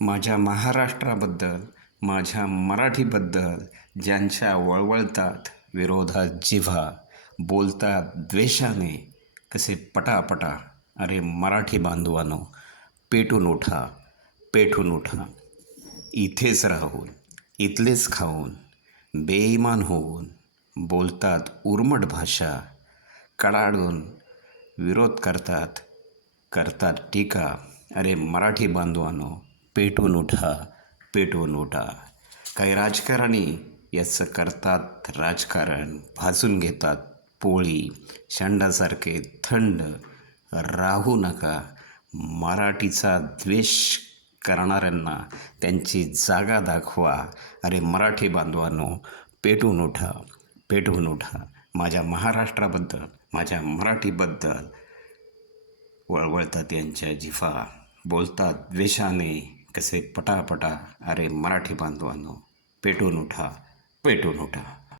माझ्या महाराष्ट्राबद्दल माझ्या मराठीबद्दल ज्यांच्या वळवळतात विरोधात जिव्हा बोलतात द्वेषाने कसे पटापटा अरे मराठी बांधवानो पेटून उठा पेटून उठा. इथेच राहून इथलेच खाऊन बेईमान होऊन बोलतात उर्मट भाषा कडाडून विरोध करतात करतात टीका. अरे मराठी बांधवानो पेटवून उठा पेटवून उठा. काही राजकारणी याचं करतात राजकारण भाजून घेतात पोळी शंडासारखे थंड राहू नका. मराठीचा द्वेष करणाऱ्यांना त्यांची जागा दाखवा. अरे मराठी बांधवांनो पेटून उठा पेटवून उठा. माझ्या महाराष्ट्राबद्दल माझ्या मराठीबद्दल वळवळतात यांच्या जिफा. बोलतात द्वेषाने कसे पटापटा अरे मराठी बांधवांनो पेटून उठा पेटून उठा.